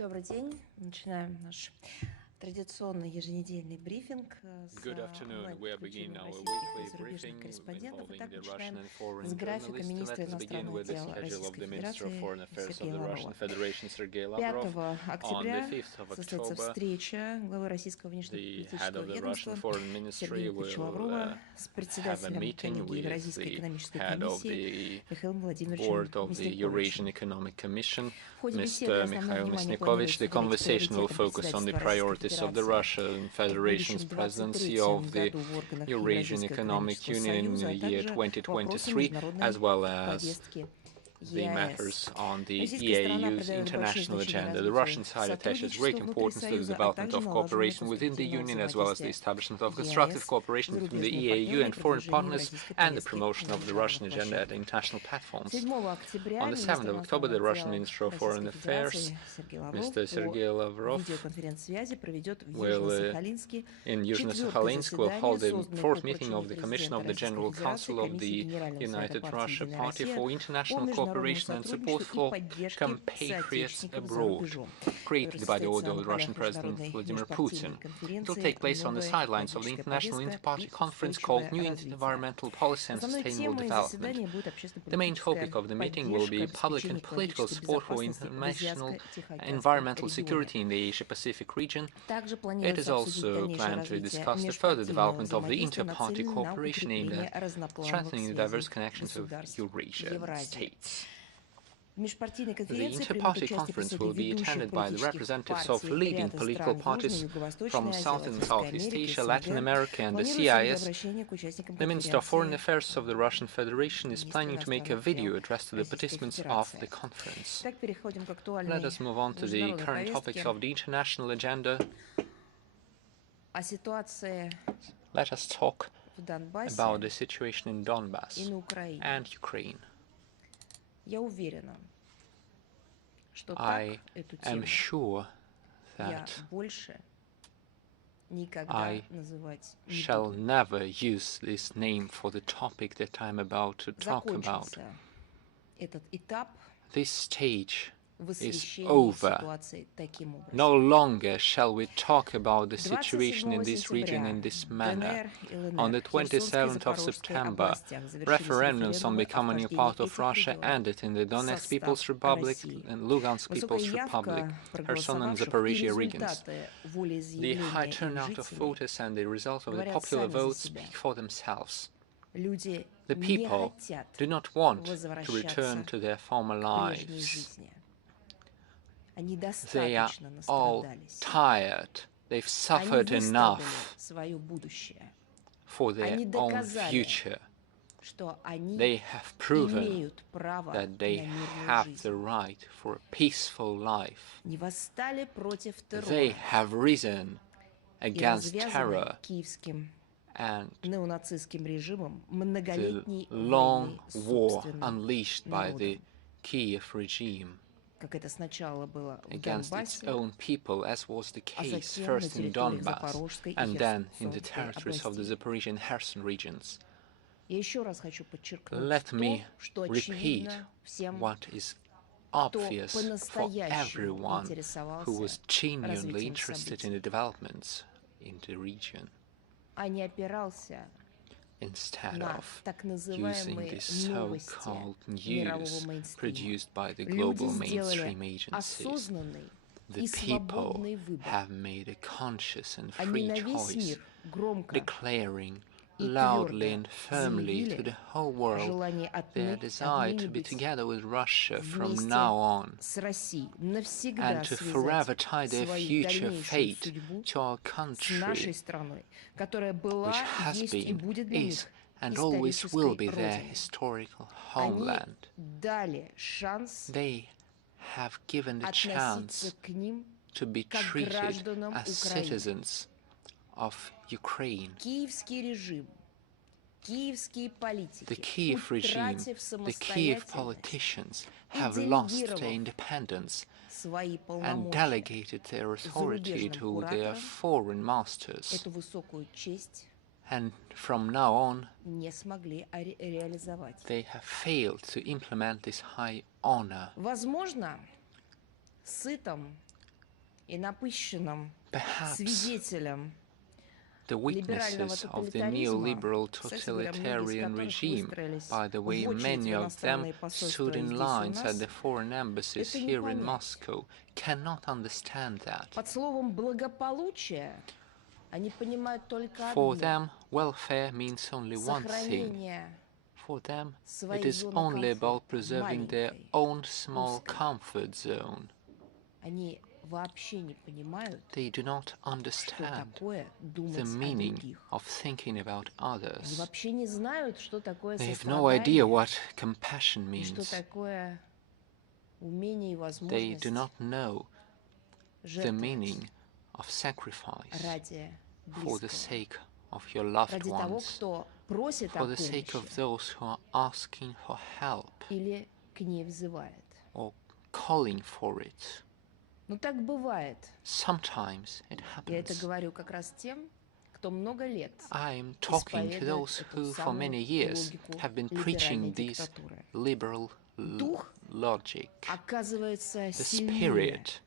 Добрый день. Начинаем наш традиционный еженедельный брифинг с онлайн-подключением российских и зарубежных корреспондентов. Итак, начинаем с графика министра иностранных дел Российской Федерации Сергея Лаврова. 5 октября состоится встреча главы российского внешнеполитического ведомства Сергея Викторовича Лаврова с председателем коллегии Евразийской экономической комиссии Михаилом Владимировичем Мясниковичем. В ходе беседы основное внимание планируется уделить приоритетам on the priorities of the Russian Federation's presidency of the Eurasian Economic Union in the year 2023, as well as the matters on the EAU's international agenda. The Russian side attaches great importance to the development of cooperation within the Union, as well as the establishment of constructive cooperation between the EAU and foreign partners, and the promotion of the Russian agenda at international platforms. On the 7th of October, the Russian Minister of Foreign Affairs, Mr. Sergei Lavrov, will, in Yuzhno-Sakhalinsk, will hold the fourth meeting of the Commission of the General Council of the United Russia Party for International Cooperation and Support for Compatriots Abroad, created by the order of the Russian President Vladimir Putin. It will take place on the sidelines of the International Inter-Party Conference called New Environmental Policy and Sustainable Development. The main topic of the meeting will be public and political support for international environmental security in the Asia-Pacific region. It is also planned to discuss the further development of the inter-party cooperation aimed at strengthening the diverse connections of Eurasian states. The inter-party conference will be attended by the representatives of leading political parties from South and Southeast Asia, Latin America, and the CIS. The Minister of Foreign Affairs of the Russian Federation is planning to make a video addressed to the participants of the conference. Let us move on to the current topics of the international agenda. Let us talk about the situation in Donbass and Ukraine. I am sure that I shall never use this name for the topic that I'm about to talk about. This stage is over. No longer shall we talk about the situation in this region in this manner. On the 27th of September, referendums on becoming a part of Russia ended in the Donetsk People's Republic and Lugansk People's Republic, Kherson and Zaporizhia regions. The high turnout of voters and the result of the popular vote speak for themselves. The people do not want to return to their former lives. They are all tired. They've suffered enough for their own future. They have proven that they have the right for a peaceful life. They have risen against terror and the long war unleashed by the Kiev regime against its own people, as was the case first in Donbass and then in the territories of the Zaporizhia and Kherson regions. Let me repeat what is obvious for everyone who was genuinely interested in the developments in the region. Instead of using this so-called news produced by the global mainstream agencies, the people have made a conscious and free choice, declaring loudly and firmly to the whole world their desire to be together with Russia from now on, and to forever tie their future fate to our country, which has been, is, and always will be their historical homeland. They have given the chance to be treated as citizens of Ukraine. The Kiev regime, the Kiev politicians have lost their independence and delegated their authority to their foreign masters, and from now on they have failed to implement this high honor. perhaps the witnesses of the neoliberal totalitarian regime. By the way, many of them stood in lines at the foreign embassies here in Moscow, cannot understand that. For them, welfare means only one thing. For them, it is only about preserving their own small comfort zone. They do not understand the meaning of thinking about others. They have no idea what compassion means. They do not know the meaning of sacrifice for the sake of your loved ones, for the sake of those who are asking for help or calling for it. Sometimes it happens. I am talking to those who for many years have been preaching this liberal logic. The spirit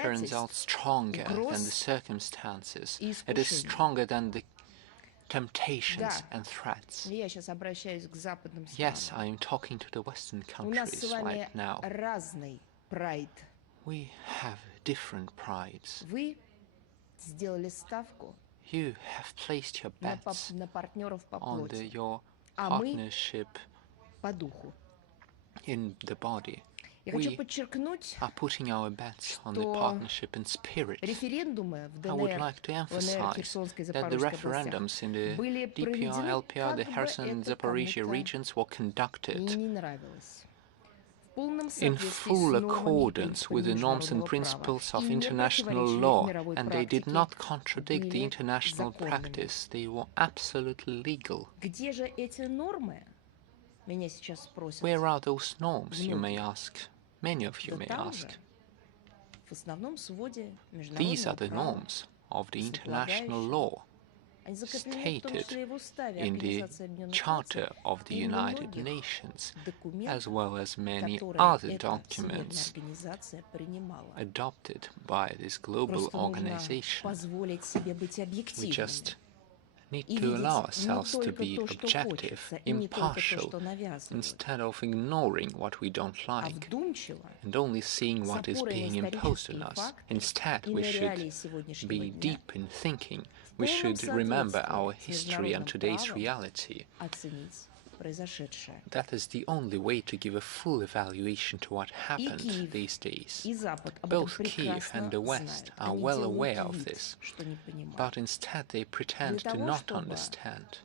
turns out stronger than the circumstances. It is stronger than the temptations and threats. Yes, I am talking to the Western countries right now. We have different prides. You have placed your bets on your partnership in the body. We are putting our bets on the partnership in spirit. I would like to emphasize that the referendums in the DPR, LPR, the Kherson and Zaporizhia regions were conducted in full accordance with the norms and principles of international law, and they did not contradict the international practice. They were absolutely legal. Where are those norms, you may ask? Many of you may ask. These are the norms of the international law stated in the Charter of the United Nations, as well as many other documents adopted by this global organization. We just need to allow ourselves to be objective, impartial, instead of ignoring what we don't like and only seeing what is being imposed on us. Instead, we should be deep in thinking. We should remember our history and today's reality. That is the only way to give a full evaluation to what happened these days. Both Kiev and the West are well aware of this, but instead they pretend to not understand,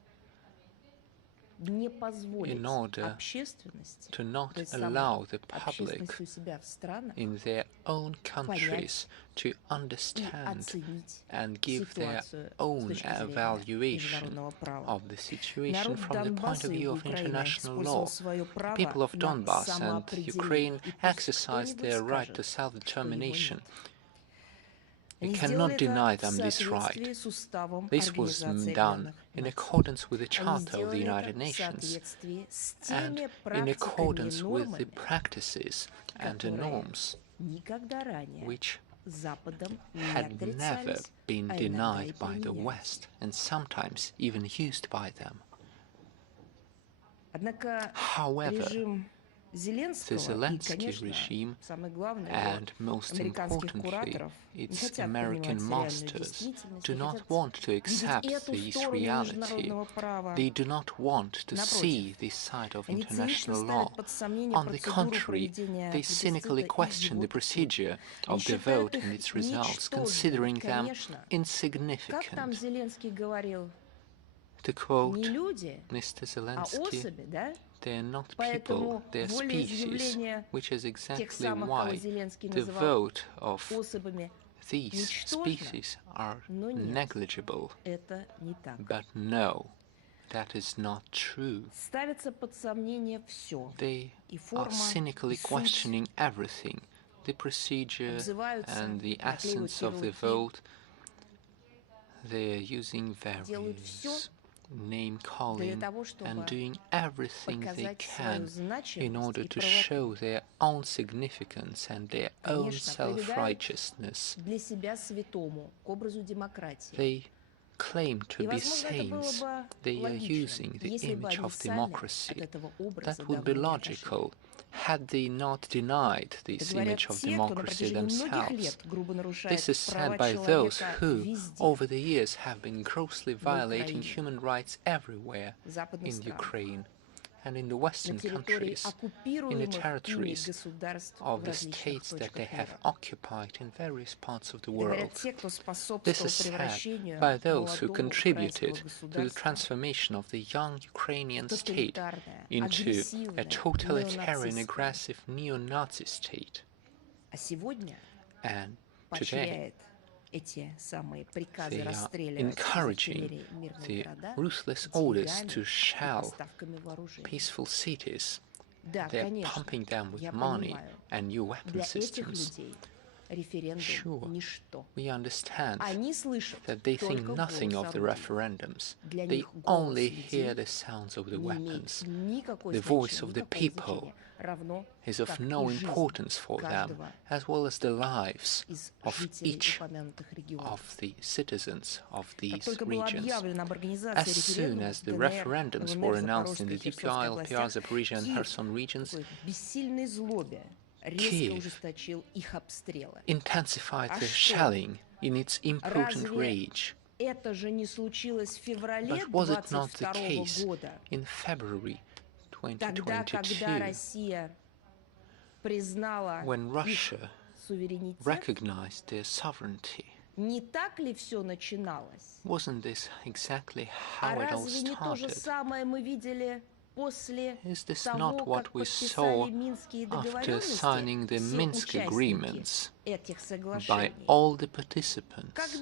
in order to not allow the public in their own countries to understand and give their own evaluation of the situation from the point of view of international law. The people of Donbass and Ukraine exercise their right to self-determination. We cannot deny them this right. This was done in accordance with the Charter of the United Nations and in accordance with the practices and the norms which had never been denied by the West and sometimes even used by them. However, the Zelensky regime, and most importantly, its American masters, do not want to accept this reality. They do not want to see this side of international law. On the contrary, they cynically question the procedure of the vote and its results, considering them insignificant. To quote Mr. Zelensky, they are not people, they are species, which is exactly why the vote of these species are negligible. But no, that is not true. They are cynically questioning everything, the procedure and the essence of the vote. They are using various name-calling and doing everything they can in order to show their own significance and their own self-righteousness. They claim to be saints. They are using the image of democracy. That would be logical had they not denied this image of democracy themselves. This is said by those who, over the years, have been grossly violating human rights everywhere in Ukraine and in the Western countries, in the territories of the states that they have occupied in various parts of the world. This is said by those who contributed to the transformation of the young Ukrainian state into a totalitarian, aggressive neo-Nazi state. And today, they are encouraging the ruthless orders to shell peaceful cities. They're pumping them with money and new weapon systems. Sure, we understand that they think nothing of the referendums. They only hear the sounds of the weapons. The voice of the people is of no importance for them, as well as the lives of each of the citizens of these regions. As soon as the referendums were announced in the DPI, LPR, Zaporizhia and Kherson regions, Kiev intensified the shelling in its impotent rage. But was it not the case in February 2022, when Russia recognized their sovereignty? Wasn't this exactly how it all started? Is this not what we saw after signing the Minsk agreements by all the participants?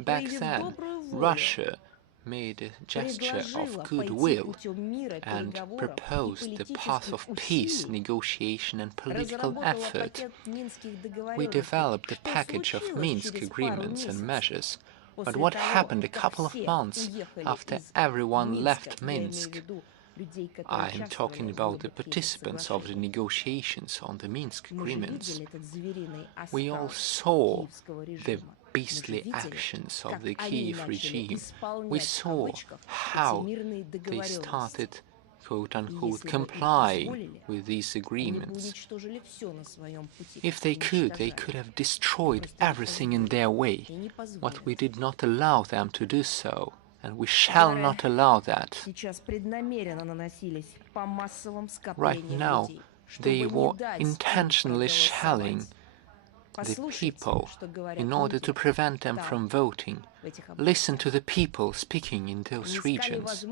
Back then, Russia made a gesture of goodwill and proposed the path of peace, negotiation and political effort. We developed a package of Minsk agreements and measures. But what happened a couple of months after everyone left Minsk? I am talking about the participants of the negotiations on the Minsk agreements. We all saw the beastly actions of the Kiev regime. We saw how they started, quote-unquote, complying with these agreements. If they could have destroyed everything in their way, but we did not allow them to do so, and we shall not allow that. Right now, they were intentionally shelling the people in order to prevent them from voting. Listen to the people speaking in those regions.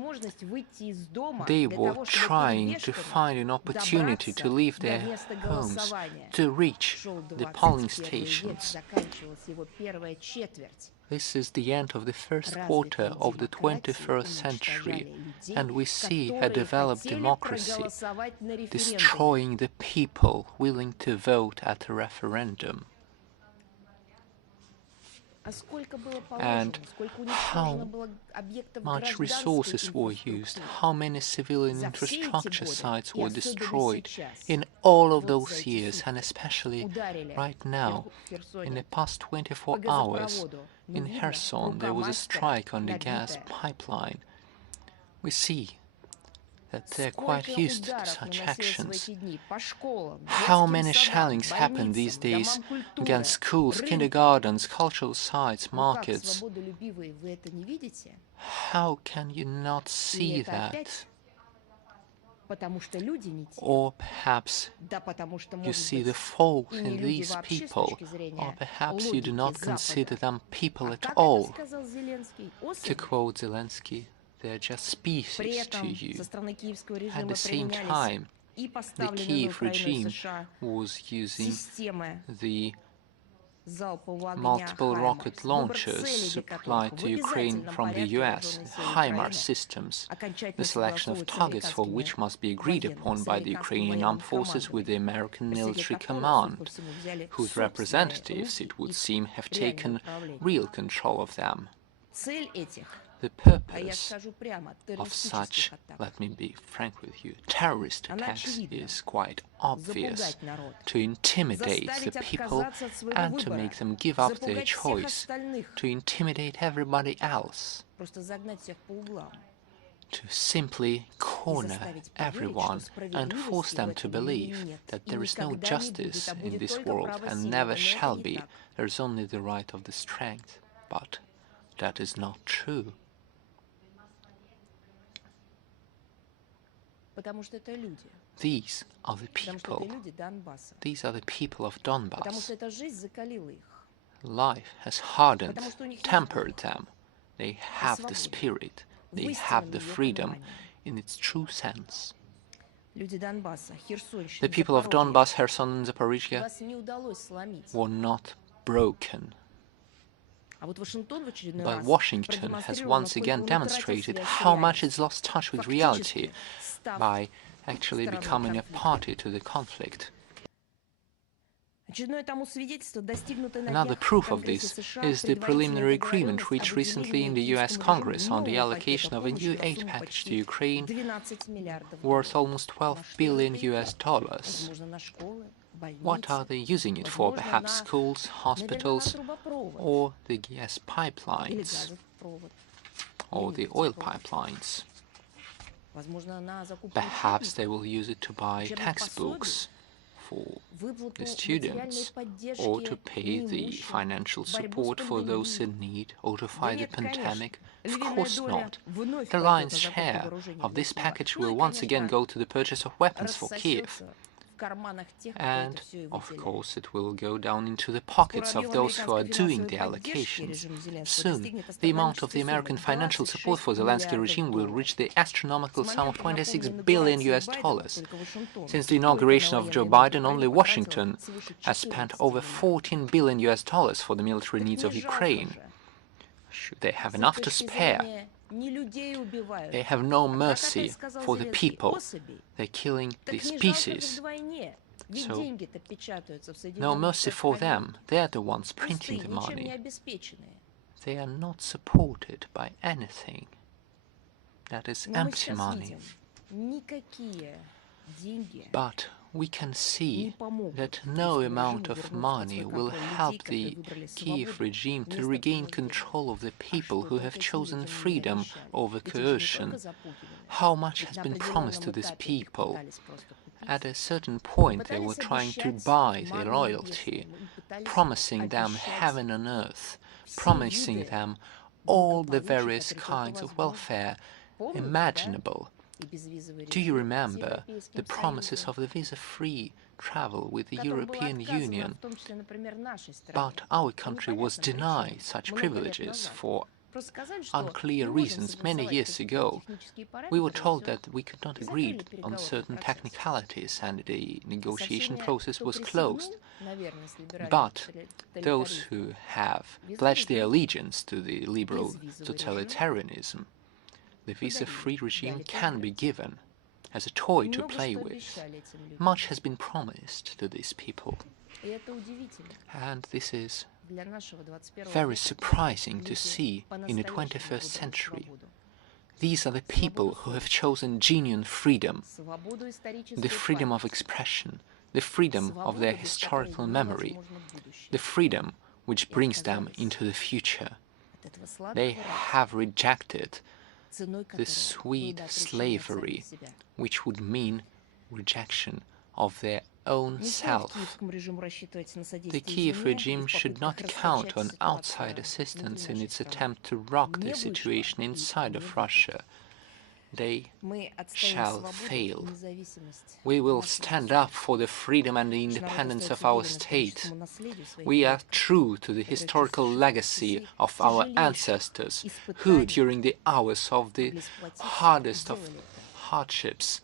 They were trying to find an opportunity to leave their homes, to reach the polling stations. This is the end of the first quarter of the 21st century, and we see a developed democracy destroying the people willing to vote at a referendum. And how much resources were used, how many civilian infrastructure sites were destroyed in all of those years, and especially right now, in the past 24 hours, in Kherson there was a strike on the gas pipeline. We see that they're quite used to such actions. How many shellings happen these days against schools, kindergartens, cultural sites, markets? How can you not see that? Or perhaps you see the fault in these people, or perhaps you do not consider them people at all. To quote Zelensky, they're just species to you. At the same time, the Kiev regime was using the multiple rocket launchers supplied to Ukraine from the US, HIMARS systems, the selection of targets for which must be agreed upon by the Ukrainian armed forces with the American military command, whose representatives, it would seem, have taken real control of them. The purpose of such, let me be frank with you, terrorist attacks is quite obvious: to intimidate the people and to make them give up their choice, to intimidate everybody else, to simply corner everyone and force them to believe that there is no justice in this world and never shall be. There is only the right of the strength. But that is not true. These are the people. These are the people of Donbass. Life has hardened, tempered them. They have the spirit. They have the freedom in its true sense. The people of Donbass, Kherson, and Zaporizhia were not broken. But Washington has once again demonstrated how much it's lost touch with reality by actually becoming a party to the conflict. Another proof of this is the preliminary agreement reached recently in the US Congress on the allocation of a new aid package to Ukraine worth almost $12 billion. What are they using it for? Perhaps schools, hospitals, or the gas pipelines, or the oil pipelines. Perhaps they will use it to buy textbooks for the students, or to pay the financial support for those in need, or to fight the pandemic. Of course not. The lion's share of this package will once again go to the purchase of weapons for Kiev. And, of course, it will go down into the pockets of those who are doing the allocations. Soon, the amount of the American financial support for Zelensky regime will reach the astronomical sum of $26 billion. Since the inauguration of Joe Biden, only Washington has spent over $14 billion for the military needs of Ukraine. Should they have enough to spare? They have no mercy for the people. They're killing the species. So, no mercy for them. They're the ones printing the money. They are not supported by anything. That is empty money. But we can see that no amount of money will help the Kiev regime to regain control of the people who have chosen freedom over coercion. How much has been promised to these people? At a certain point they were trying to buy their loyalty, promising them heaven on earth, promising them all the various kinds of welfare imaginable. Do you remember the promises of the visa-free travel with the European Union? But our country was denied such privileges for unclear reasons many years ago. We were told that we could not agree on certain technicalities and the negotiation process was closed. But those who have pledged their allegiance to the liberal totalitarianism, the visa-free regime can be given as a toy to play with. Much has been promised to these people. And this is very surprising to see in the 21st century. These are the people who have chosen genuine freedom, the freedom of expression, the freedom of their historical memory, the freedom which brings them into the future. They have rejected the sweet slavery, which would mean rejection of their own self. The Kiev regime should not count on outside assistance in its attempt to rock the situation inside of Russia. They shall fail. We will stand up for the freedom and the independence of our state. We are true to the historical legacy of our ancestors, who, during the hours of the hardest of hardships,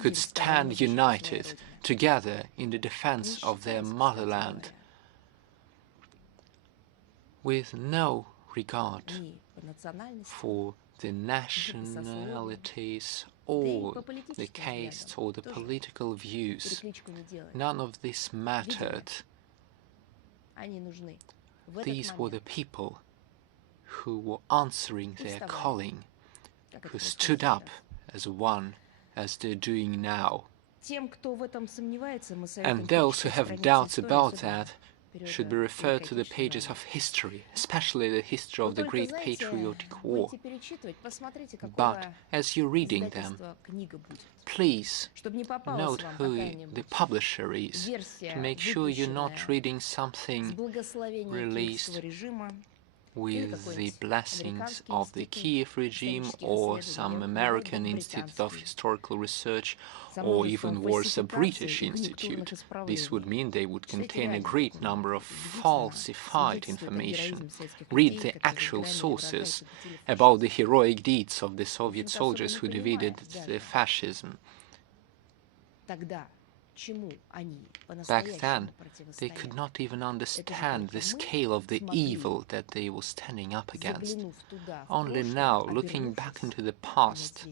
could stand united together in the defense of their motherland, with no regard for the nationalities or the castes or the political views. None of this mattered. These were the people who were answering their calling, who stood up as one, as they're doing now. And those who have doubts about that should be referred to the pages of history, especially the history of the Great Patriotic War. But as you're reading them, please note who the publisher is, to make sure you're not reading something released with the blessings of the Kiev regime or some American Institute of Historical Research, or even worse, a British institute. This would mean they would contain a great number of falsified information. Read the actual sources about the heroic deeds of the Soviet soldiers who defeated the fascism. Back then, they could not even understand the scale of the evil that they were standing up against. Only now, looking back into the past,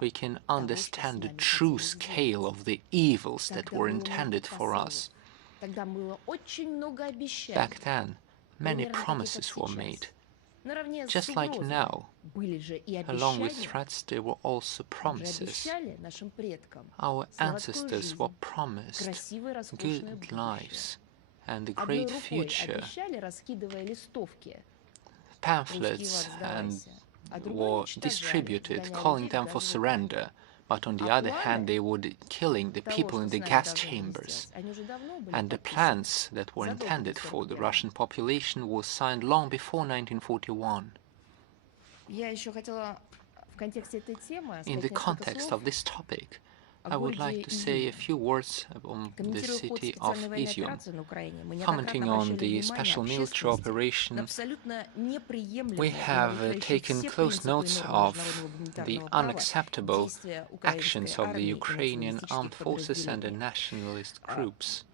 we can understand the true scale of the evils that were intended for us. Back then, many promises were made. Just like now, along with threats, there were also promises. Our ancestors were promised good lives and a great future. Pamphlets were distributed, calling them for surrender. But on the other hand, they were killing the people in the gas chambers. And the plans that were intended for the Russian population were signed long before 1941. In the context of this topic, I would like to say a few words on the city of Izium. Commenting on the special military operation, we have taken close notes of the unacceptable actions of the Ukrainian armed forces and the nationalist groups.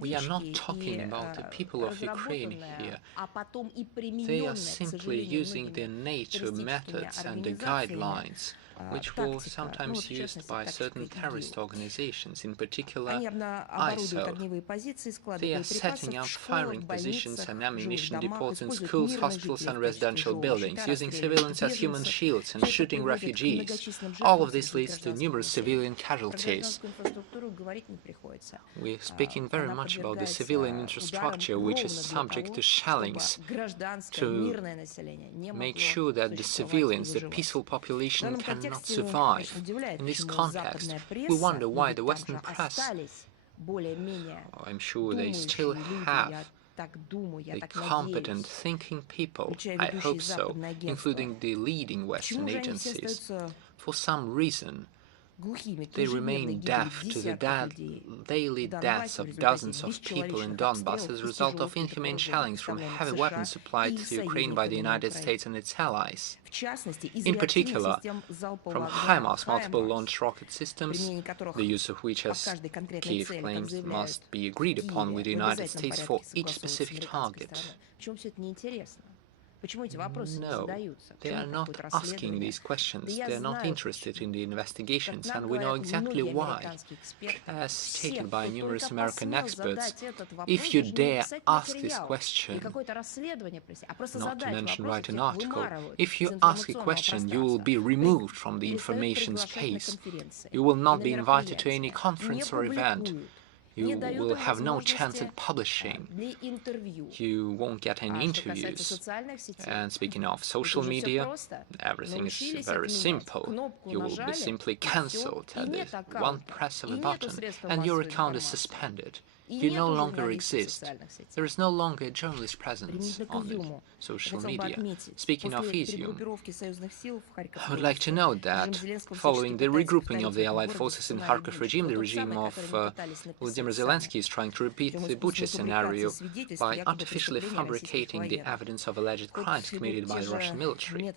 We are not talking about the people of Ukraine here. They are simply using the NATO methods and the guidelines, which were sometimes used by certain terrorist organizations, in particular ISIL. They are setting up firing positions and ammunition depots in schools, hospitals and residential buildings, using civilians as human shields and shooting refugees. All of this leads to numerous civilian casualties. We're speaking very much about the civilian infrastructure, which is subject to shellings, to make sure that the civilians, the peaceful population, cannot survive. In this context, we wonder why the Western press, I'm sure they still have the competent thinking people, I hope so, including the leading Western agencies, for some reason they remain deaf to the daily deaths of dozens of people in Donbass as a result of inhumane shellings from heavy weapons supplied to Ukraine by the United States and its allies. In particular, from HIMARS multiple launch rocket systems, the use of which, as Kiev claims, must be agreed upon with the United States for each specific target. No, they are not asking these questions, they are not interested in the investigations, and we know exactly why. As stated by numerous American experts, if you dare ask this question, not to mention write an article, if you ask a question, you will be removed from the information space. You will not be invited to any conference or event. You will have no chance at publishing. You won't get any interviews. And speaking of social media, everything is very simple. You will be simply cancelled at the one press of a button, and your account is suspended. You no longer exist. There is no longer a journalist presence on the social media. Speaking of Izium, I would like to note that following the regrouping of the Allied forces in Kharkov regime, the regime of Volodymyr Zelensky is trying to repeat the Bucha scenario by artificially fabricating the evidence of alleged crimes committed by the Russian military.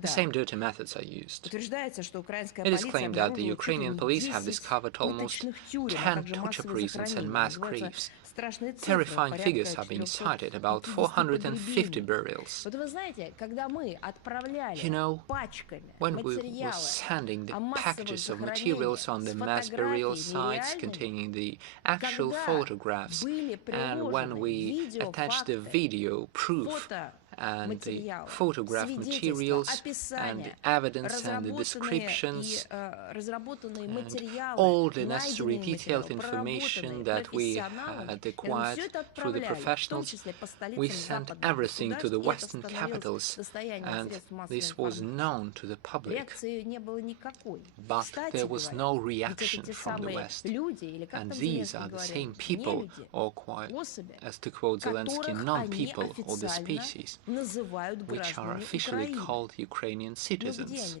The same dirty methods are used. It is claimed that the Ukrainian police have discovered almost 10 torture prisons and mass graves, Terrifying figures have been cited, about 450 burials. You know, when we were sending the packages of materials on the mass burial sites containing the actual photographs, and when we attached the video proof and the photograph materials and the evidence and the descriptions and all the necessary detailed information that we had acquired through the professionals, we sent everything to the Western capitals, and this was known to the public. But there was no reaction from the West. And these are the same people, or quite, as to quote Zelensky, non-people of the species, which are officially called Ukrainian citizens.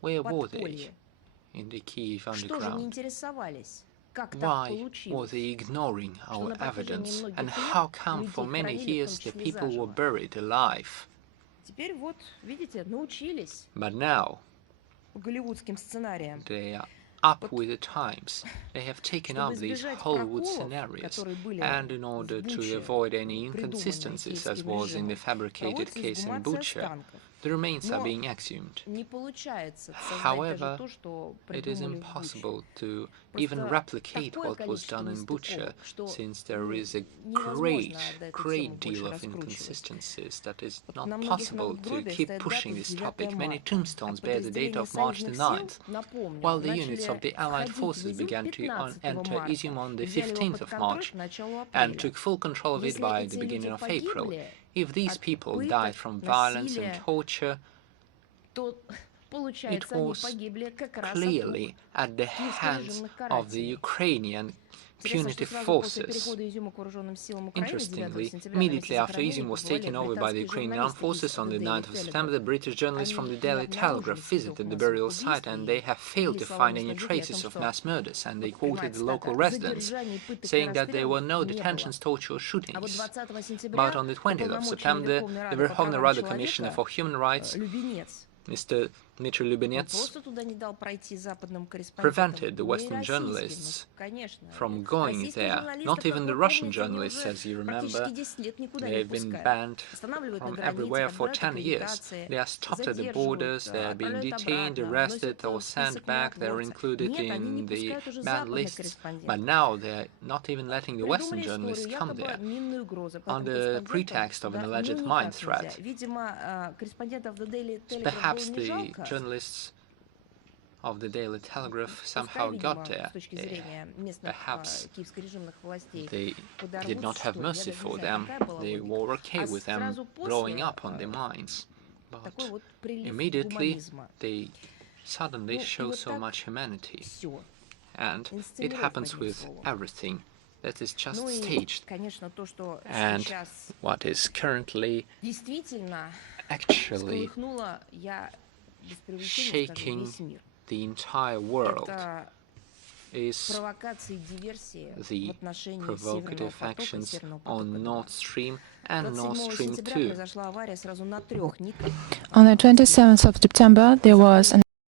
Where were they in the Kyiv underground? Why were they ignoring our evidence? And how come for many years the people were buried alive? But now they are up with the times. They have taken up these Hollywood scenarios, and in order to avoid any inconsistencies, as was in the fabricated case in Bucha, the remains are being exhumed. However, it is impossible to even replicate what was done in Bucha, since there is a great deal of inconsistencies that is not possible to keep pushing this topic. Many tombstones bear the date of March the 9th, while the units of the Allied forces began to enter Izium on the 15th of March and took full control of it by the beginning of April. If these people died from violence and torture, it was clearly at the hands of the Ukrainian punitive forces. Interestingly, immediately after Izium was taken over by the Ukrainian armed forces on the 9th of September, the British journalists from the Daily Telegraph visited the burial site, and they have failed to find any traces of mass murders, and they quoted the local residents, saying that there were no detentions, torture or shootings. But on the 20th of September, the Verkhovna Rada Commissioner for Human Rights, Mr. Dmitry Lubinets, prevented the Western journalists from going there. Not even the Russian journalists, as you remember. They've been banned from everywhere for 10 years. They are stopped at the borders, they are being detained, arrested or sent back, they're included in the banned lists. But now they're not even letting the Western journalists come there, under pretext of an alleged mine threat. Perhaps the journalists of the Daily Telegraph somehow got there. Perhaps they did not have mercy for them. They were okay with them blowing up on the mines. But immediately they suddenly show so much humanity. And it happens with everything that is just staged. And what is currently actually shaking the entire world is the provocative actions on Nord Stream and Nord Stream 2. On the 27th of September, there was an